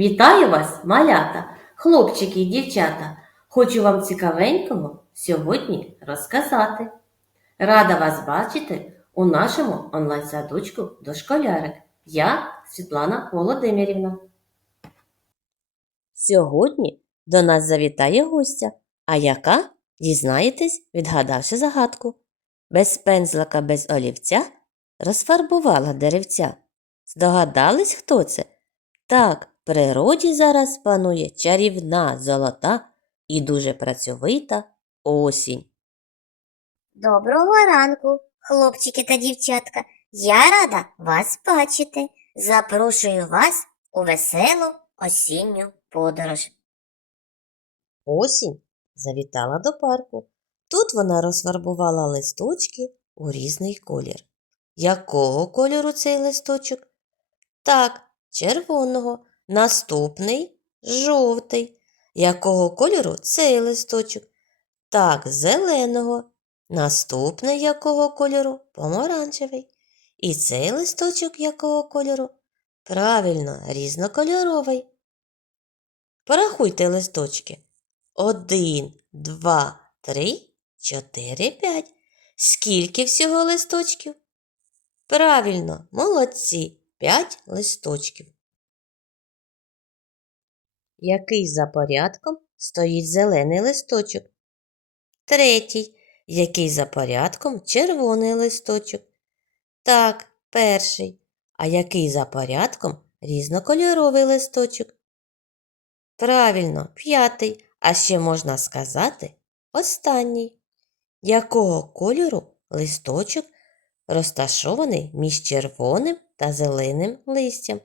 Вітаю вас, малята, хлопчики і дівчата. Хочу вам цікавенького сьогодні розказати. Рада вас бачити у нашому онлайн-садочку дошколярик. Я Світлана Володимирівна. Сьогодні до нас завітає гостя, а яка дізнаєтесь, відгадавши загадку. Без пензлика, без олівця розфарбувала деревця. Здогадались, хто це? Так, природі зараз панує чарівна, золота і дуже працьовита осінь. Доброго ранку, хлопчики та дівчатка. Я рада вас бачити. Запрошую вас у веселу осінню подорож. Осінь завітала до парку. Тут вона розфарбувала листочки у різний колір. Якого кольору цей листочок? Так, червоного. Наступний жовтий. Якого кольору цей листочок? Так, зеленого. Наступний якого кольору? Помаранчевий. І цей листочок якого кольору? Правильно, різнокольоровий. Порахуйте листочки. Один, два, три, чотири, п'ять. Скільки всього листочків? Правильно, молодці. П'ять листочків. Який за порядком стоїть зелений листочок? Третій. Який за порядком червоний листочок? Так, перший. А який за порядком різнокольоровий листочок? Правильно, п'ятий. А ще можна сказати останній. Якого кольору листочок розташований між червоним та зеленим листям?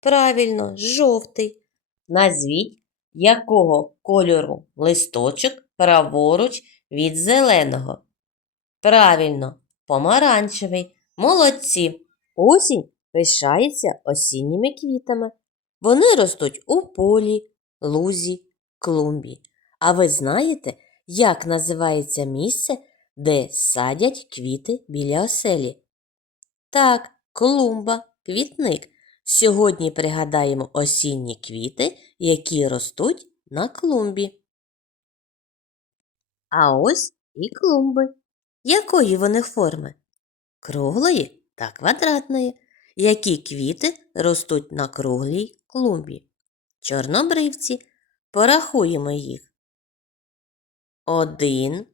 Правильно, жовтий. Назвіть, якого кольору листочок праворуч від зеленого. Правильно, помаранчевий. Молодці. Осінь пишається осінніми квітами. Вони ростуть у полі, лузі, клумбі. А ви знаєте, як називається місце, де садять квіти біля оселі? Так, клумба, квітник. Сьогодні пригадаємо осінні квіти, які ростуть на клумбі. А ось і клумби. Якої вони форми? Круглої та квадратної. Які квіти ростуть на круглій клумбі? Чорнобривці. Порахуємо їх. Один,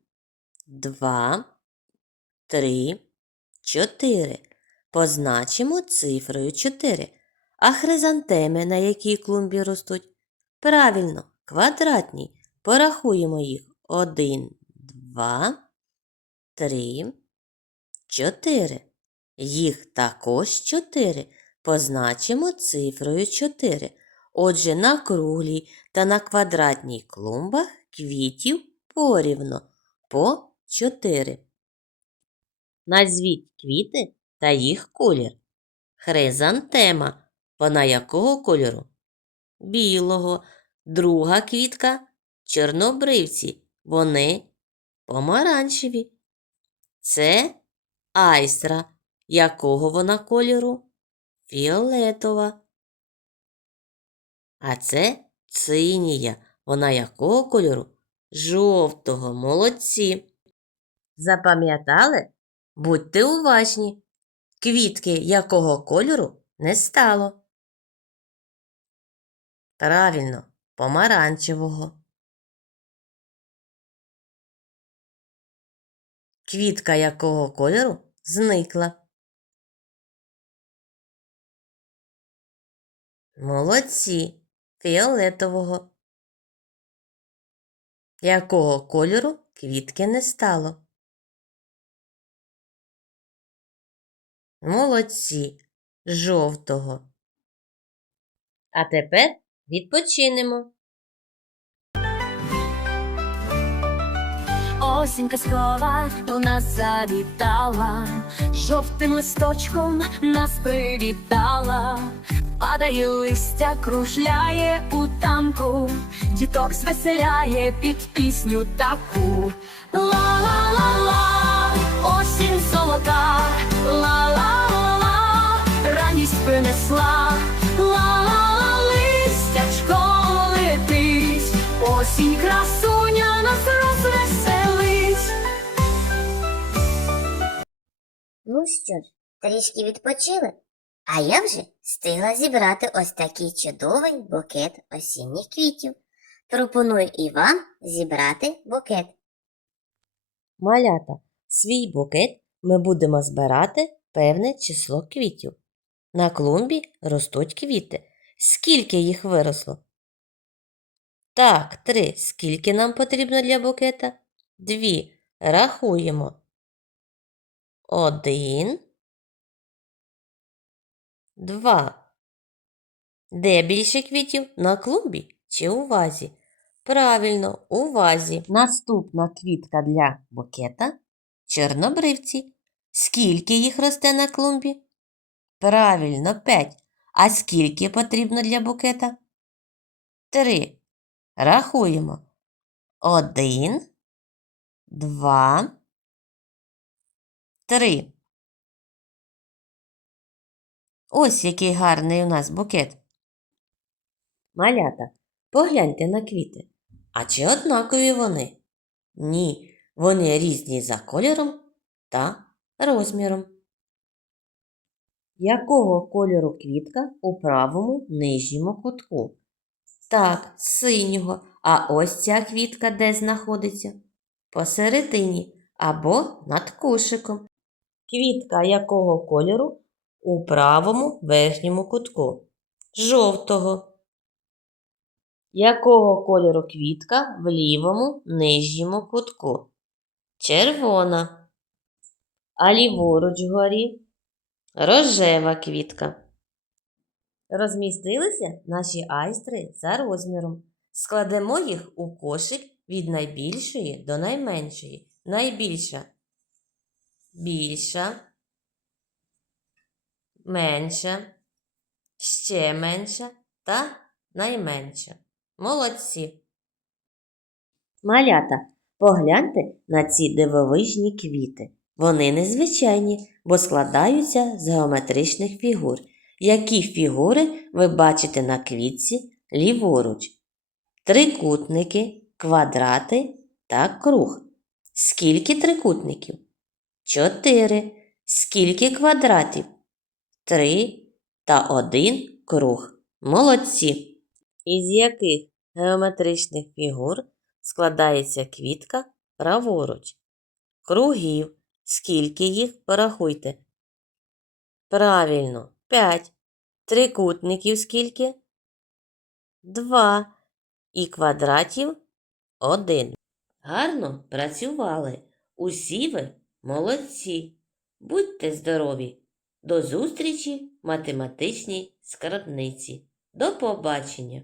два, три, чотири. Позначимо цифрою 4. А хризантеми на якій клумбі ростуть? Правильно, квадратній. Порахуємо їх. 1, 2, 3, 4. Їх також 4. Позначимо цифрою 4. Отже, на круглій та на квадратній клумбах квітів порівно по 4. Назвіть квіти та їх колір. Хризантема. Вона якого кольору? Білого. Друга квітка чорнобривці. Вони помаранчеві. Це айстра. Якого вона кольору? Фіолетова. А це цинія. Вона якого кольору? Жовтого. Молодці. Запам'ятали? Будьте уважні. Квітки якого кольору не стало. Правильно, помаранчевого. Квітка якого кольору зникла. Молодці. Фіолетового. Якого кольору квітки не стало? Молодці. Жовтого. А тепер відпочинемо. Осінь казкова до нас завітала, жовтим листочком нас привітала, падає листя, кружляє у танку, діток звеселяє під пісню таку. Ла-ла-ла-ла, осінь красуня нас розвеселить. Ну що ж, трішки відпочили? А я вже встигла зібрати ось такий чудовий букет осінніх квітів. Пропоную і вам зібрати букет. Малята, свій букет ми будемо збирати певне число квітів. На клумбі ростуть квіти. Скільки їх виросло? Так, три. Скільки нам потрібно для букета? Дві. Рахуємо. Один. Два. Де більше квітів? На клумбі чи у вазі? Правильно, у вазі. Наступна квітка для букета чорнобривці. Скільки їх росте на клумбі? Правильно, п'ять. А скільки потрібно для букета? Три. Рахуємо. Один, два, три. Ось який гарний у нас букет. Малята, погляньте на квіти. А чи однакові вони? Ні, вони різні за кольором та розміром. Якого кольору квітка у правому нижньому кутку? Так, синього. А ось ця квітка де знаходиться? Посередині або над кошиком. Квітка якого кольору у правому верхньому кутку? Жовтого. Якого кольору квітка в лівому нижньому кутку? Червона. А ліворуч вгорі рожева квітка. Розмістилися наші айстри за розміром. Складемо їх у кошик від найбільшої до найменшої. Найбільша більша, менша, ще менша та найменша. Молодці. Малята, погляньте на ці дивовижні квіти. Вони незвичайні, бо складаються з геометричних фігур. Які фігури ви бачите на квітці ліворуч? Трикутники, квадрати та круг. Скільки трикутників? Чотири. Скільки квадратів? Три та один круг. Молодці! Із яких геометричних фігур складається квітка праворуч? Кругів. Скільки їх порахуйте? Правильно, п'ять. Трикутників скільки? Два. І квадратів один. Гарно працювали. Усі ви молодці. Будьте здорові. До зустрічі в математичній скарбниці. До побачення!